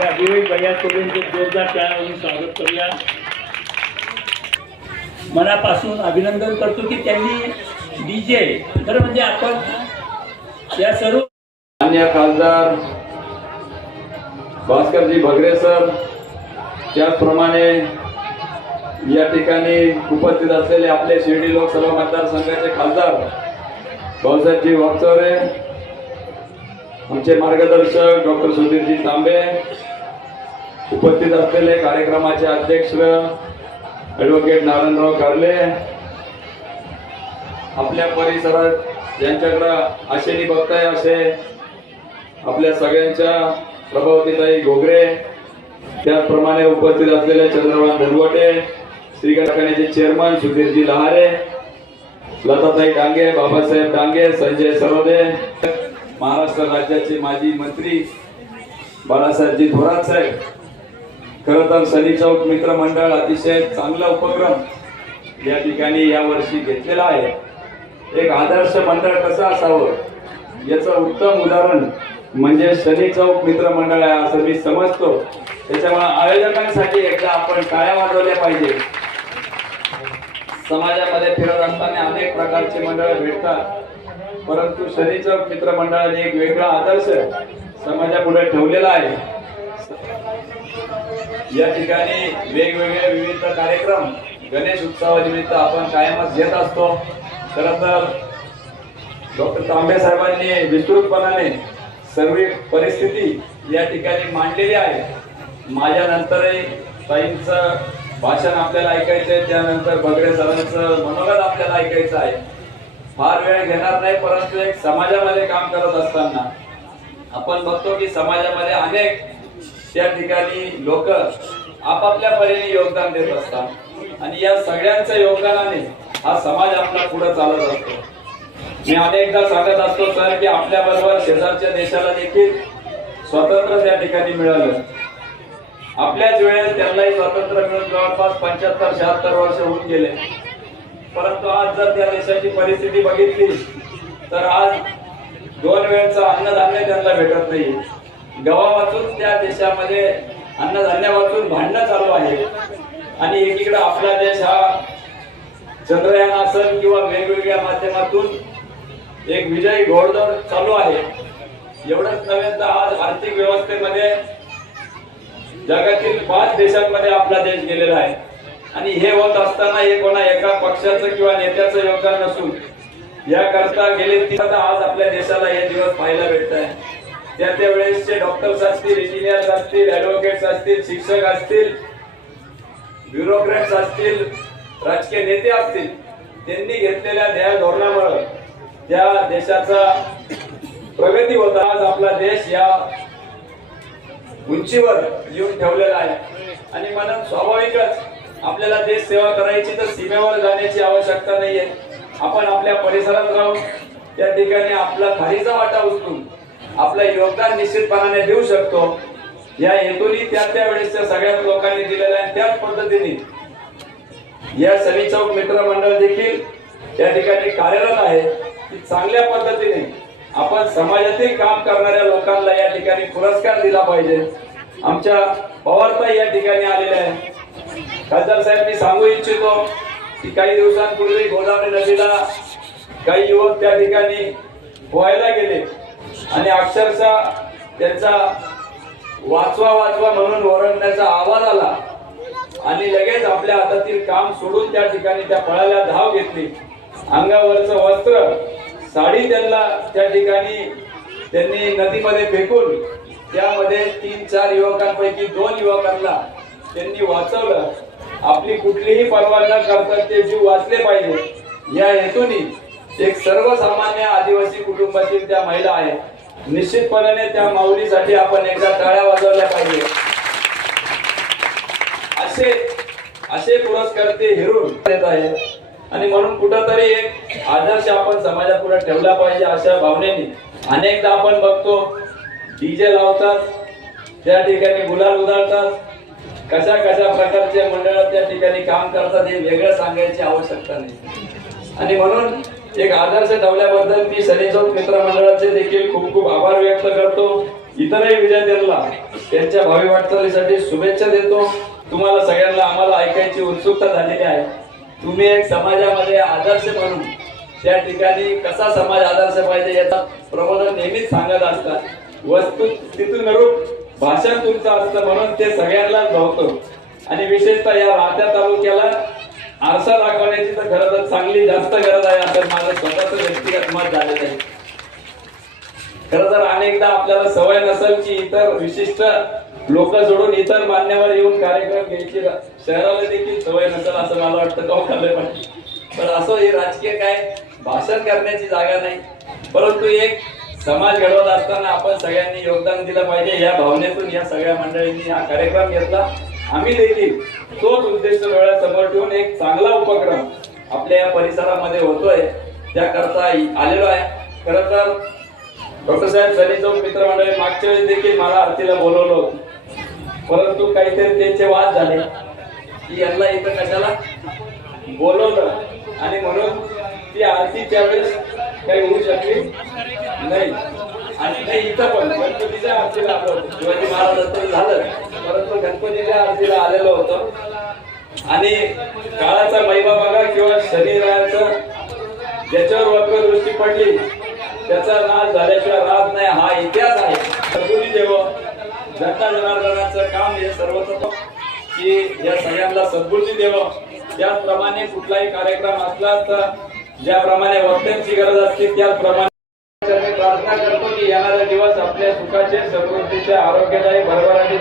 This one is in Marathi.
आपल्या अभिषेक भैयासोबत जोरदार टाळ्यावरून स्वागत करूया. मनापासून अभिनंदन करतो की त्यांनी डीजे खरं म्हणजे आपण या सर्व मान्य खासदार भास्करजी भगरे सर त्याचप्रमाणे या ठिकाणी उपस्थित असलेले आपले शिर्डी लोकसभा मतदारसंघाचे खासदार भाऊसाहेबजी वाकचौरे आमचे मार्गदर्शक डॉक्टर सुधीरजी तांबे उपस्थित असलेले कार्यक्रमाचे अध्यक्ष ॲडव्होकेट नारायणराव कारले आपल्या परिसरात ज्यांच्याकडं आशेने बघताय असे आपल्या सगळ्यांच्या प्रभावतीताई घोगरे त्याचप्रमाणे उपस्थित असलेले चंद्रभान धनवटे श्री कारखान्याचे चेअरमन सुधीरजी लहारे लताताई डांगे बाबासाहेब डांगे संजय सरोदे महाराष्ट्र राज्याचे माजी मंत्री बाळासाहेबजी थोरात साहेब खरं तर सनी चौक मित्र मंडळ अतिशय चांगला उपक्रम या ठिकाणी या वर्षी घेतलेला आहे. एक आदर्श मंडळ कसं असावं? याचं उत्तम उदाहरण म्हणजे शनी चौक मित्र मंडळ आहे असं मी समजतो. त्याच्यामुळे आयोजकांसाठी एकदा आपण टाळ्या वाजवल्या पाहिजे. समाजामध्ये फिरत असताना अनेक प्रकारचे मंडळ भेटतात. परंतु शनी चौक मित्र मंडळाने एक वेगळा आदर्श समाजापुढे ठेवलेला आहे. या ठिकाणी वेगवेगळे विविध कार्यक्रम गणेश उत्सवानिमित्त आपण कायमच घेत असतो. खर तर डॉक्टर तांबे साहेबांनी विस्तृतपणाने सर्व परिस्थिती या ठिकाणी मांडलेली आहे. माझ्या नंतरही ताईंचं भाषण आपल्याला ऐकायचं आहे त्यानंतर भगडे सरांचं मनोगत आपल्याला ऐकायचं आहे. फार वेळ घेणार नाही परंतु एक समाजामध्ये काम करत असताना आपण बघतो की समाजामध्ये अनेक त्या ठिकाणी लोक आपापल्या परीने योगदान देत असतात. आणि या सगळ्यांच्या योगदानाने हा समाज आपला पुढे चालत असतो. मी अनेकदा सांगत असतो सर की आपल्या बरोबर शेजारच्या देशाला देखील स्वातंत्र्य त्या ठिकाणी मिळालं. आपल्याच वेळेस त्यांनाही स्वातंत्र्य मिळून जवळपास पंच्याहत्तर शहात्तर वर्ष होऊन गेले. परंतु आज जर त्या देशाची परिस्थिती बघितली तर आज दोन वेळचं अन्नधान्य त्यांना भेटत नाही गवा वाचून त्या देशामध्ये अन्नधान्य वाचून भांडणं चालू आहे. आणि एकीकडे आपला देश हा चंद्रयान असेल किंवा वेगवेगळ्या माध्यमातून एक विजयी घोडदौड चालू आहे. एवढंच नव्हे तर आज आर्थिक व्यवस्थेमध्ये जगातील पाच देशांमध्ये आपला देश गेलेला आहे. आणि हे होत असताना हे कोणा एका पक्षाचं किंवा नेत्याचं योगदान नसून याकरता गेले तीन आज आपल्या देशाला हे दिवस पाहायला भेटत आहे त्या त्या वेळेसचे डॉक्टर्स असतील इंजिनियर्स असतील ऍडव्होकेट्स असतील शिक्षक असतील ब्युरोक्रेट्स असतील राजकीय नेते असतील त्यांनी घेतलेल्या ध्येय धोरणामुळे त्या देशाचा प्रगती होता आज आपला देश या उंचीवर येऊन ठेवलेला आहे. आणि म्हणून स्वाभाविकच आपल्याला देश सेवा करायची तर सीमेवर जाण्याची आवश्यकता नाहीये. आपण आपल्या परिसरात राहून त्या ठिकाणी आपला खारीचा वाटा उचलून आपलं योगदान निश्चितपणाने देऊ शकतो. या हेतूनी त्या त्या सगळ्याच लोकांनी दिलेल्या आहे त्याच पद्धतीने या सनी चौक मित्रमंडळ देखील त्या ठिकाणी कार्यरत आहे. की चांगल्या पद्धतीने आपण समाजातील काम करणाऱ्या लोकांना या ठिकाणी पुरस्कार दिला पाहिजे. आमच्या पवारताई या ठिकाणी आलेल्या आहे खासदार साहेब मी सांगू इच्छितो की काही दिवसांपूर्वी गोदावरी नदीला काही युवक त्या ठिकाणी पोहायला गेले. आणि अक्षरशः त्यांचा वाचवा वाचवा म्हणून ओरडण्याचा आवाज आला. आणि लगेच आपल्या हातातील काम सोडून त्या ठिकाणी त्या फळाला धाव घेतली. अंगावरचं वस्त्र साडी त्यांना त्या ठिकाणी त्यांनी नदीमध्ये फेकून त्यामध्ये तीन चार युवकांपैकी दोन युवकांना त्यांनी वाचवलं. आपली कुठलीही पर्वा न करता ते जीव वाचले पाहिजे. या हेतूनी एक सर्वसामान्य आदिवासी कुटुंबातील त्या महिला आहेत. निश्चितपणाने त्या माऊलीसाठी आपण एकदा टाळ्या वाजवल्या पाहिजे असे असे पुरस्कर्ते हिरून देत आहे आणि म्हणून कुठंतरी एक आदर्श आपण समाजापुढे ठेवला पाहिजे अशा भावनेने. अनेकदा आपण बघतो डीजे लावतात त्या ठिकाणी गुलाल उधळतात. कशा कशा प्रकारचे मंडळ त्या ठिकाणी काम करतात हे वेगळं सांगायची आवश्यकता नाही. आणि म्हणून एक आदर्श ठेवल्याबद्दल मी सनी मित्रमंडळाचे मित्र मंडळाचे देखील खूप खूप आभार व्यक्त करतो. इतरही विद्यार्थ्यांना त्यांच्या भावी वाटचालीसाठी शुभेच्छा देतो. तुम्हाला सगळ्यांना आम्हाला ऐकायची उत्सुकता झालेली आहे. तुम्ही एक समाजामध्ये आदर्श म्हणून त्या ठिकाणी कसा समाज आदर्श पाहिजे याचा प्रबोधन नेहमीच सांगत असतात. वस्तू तिथून अनुरूप भाषण तुमचं असतं म्हणून ते सगळ्यांनाच भावतं. आणि विशेषतः या राहत्या तालुक्याला आरसा दाखवण्याची तर खरं तर चांगली जास्त गरज आहे असं माझं स्वतःच व्यक्तिगत मत झालेलं आहे. खरं तर अनेकदा आपल्याला सवय नसेल की इतर विशिष्ट लोक सोडून इतर मान्यवर येऊन कार्यक्रम घ्यायची. शहराला देखील सवय नसेल असं मला वाटतं का खाल्लं पाहिजे पण असं हे राजकीय काय? भाषण करण्याची जागा नाही. परंतु एक समाज घडवत असताना आपण सगळ्यांनी योगदान दिलं पाहिजे. या भावनेतून या सगळ्या मंडळींनी हा कार्यक्रम घेतला. आम्ही देखील तोच उद्देश डोळ्यासमोर ठेवून एक चांगला उपक्रम आपल्या या परिसरामध्ये होतोय त्याकरता आलेलो आहे. खरं तर डॉक्टर साहेब सनी चौक मित्रमंडळी मागच्या वेळेस देखील मला आरतीला बोलवलं होतं. परंतु काहीतरी त्यांचे वाद झाले. की यांना इथं कशाला बोलवलं? आणि म्हणून ती आरतीच्या वेळेस काही होऊ शकली नाही. आणि नाही इथं पण गणपतीच्या आरतीला आपलं शिवाजी महाराजांचं झालं. परंतु गणपतीच्या आरतीला आलेलो होतो. आणि काळाचा महिमा बघा किंवा शरीराचं ज्याच्यावर वक्र दृष्टी पडली त्याचा नाश झाल्याशिवाय राहत नाही हा इतिहास आहे. सद्गुणी देव जनता जनार्दनाचं काम हे सर्वच की या सगळ्यांना सद्बुद्धी देव त्याचप्रमाणे कुठलाही कार्यक्रम असला तर ज्याप्रमाणे वक्त्यांची गरज असते त्याचप्रमाणे मी प्रार्थना करतो की येणारा दिवस आपल्या सुखाचे समृद्धीचे आरोग्यदायी भरभराटी